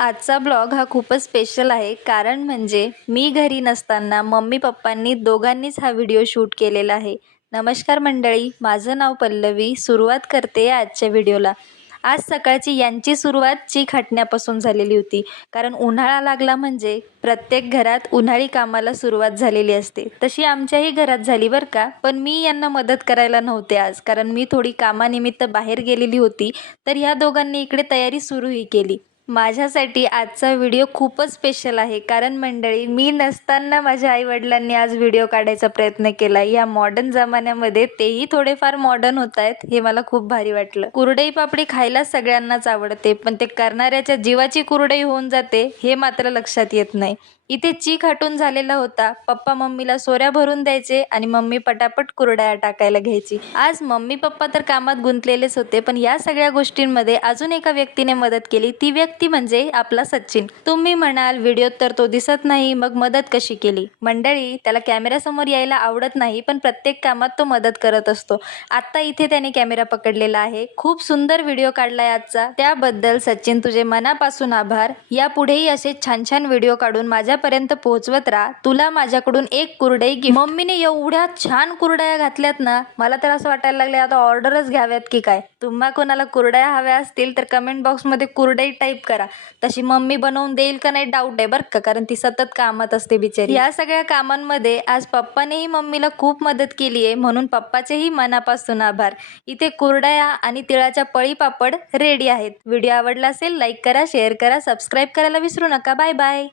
आजचा ब्लॉग हा खूपच स्पेशल आहे. कारण म्हणजे मी घरी नसताना मम्मी पप्पांनी दोघांनीच हा व्हिडिओ शूट केलेला आहे. नमस्कार मंडळी, माझं नाव पल्लवी. सुरुवात करते आजच्या व्हिडिओला. आज सकाळची यांची सुरुवात चीक हटण्यापासून झालेली होती. कारण उन्हाळा लागला म्हणजे प्रत्येक घरात उन्हाळी कामाला सुरुवात झालेली असते. तशी आमच्याही घरात झाली बरं का. पण मी यांना मदत करायला नव्हते आज, कारण मी थोडी कामानिमित्त बाहेर गेलेली होती. तर ह्या दोघांनी इकडे तयारी सुरूही केली. माझ्यासाठी आजचा व्हिडिओ खूपच स्पेशल आहे. कारण मंडळी, मी नसताना माझ्या आईवडिलांनी आज व्हिडिओ काढायचा प्रयत्न केला. या मॉडर्न जमान्यामध्ये तेही थोडेफार मॉडर्न होत आहेत, हे मला खूप भारी वाटलं. कुरडई पापडी खायला सगळ्यांनाच आवडते, पण ते करणाऱ्याच्या जीवाची कुरडई होऊन जाते हे मात्र लक्षात येत नाही. इथे चीक हटून झालेला होता. पप्पा मम्मीला सोऱ्या भरून द्यायचे आणि मम्मी पटापट कुरडया टाकायला घ्यायची. आज मम्मी पप्पा तर कामात गुंतलेलेच होते, पण या सगळ्या गोष्टींमध्ये अजून एका व्यक्तीने मदत केली. ती व्यक्ती म्हणजे आपला सचिन. तुम्ही म्हणाल व्हिडिओत तर तो दिसत नाही, मग मदत कशी केली? मंडळी, त्याला कॅमेऱ्यासमोर यायला आवडत नाही, पण प्रत्येक कामात तो मदत करत असतो. आता इथे त्याने कॅमेरा पकडलेला आहे. खूप सुंदर व्हिडिओ काढलाय आजचा. त्याबद्दल सचिन, तुझे मनापासून आभार. यापुढेही असे छान छान व्हिडिओ काढून माझ्यापर्यंत पोहोचवत राहा. तुला माझ्याकडून एक कुरडई गिफ्ट. मम्मीने एवढ्या छान कुरडया घातल्यात ना, मला तर असं वाटायला लागले आता ऑर्डरच घ्याव्यात की काय. तुम्हा कोणाला कुरडया हव्या असतील तर कमेंट बॉक्समध्ये कुरडई टाईप करा. तशी मम्मी बनवून देईल का नाही डाऊट आहे बरं का, कारण ती सतत कामात असते बिचारी. या सगळ्या कामांमध्ये आज पप्पानेही मम्मीला खूप मदत केली आहे, म्हणून पप्पाचेही मनापासून आभार. इथे कुरडया आणि तिळाच्या पळी पापड रेडी आहेत. व्हिडिओ आवडला असेल लाईक करा, शेअर करा, सबस्क्राईब करायला विसरू नका. Bye bye.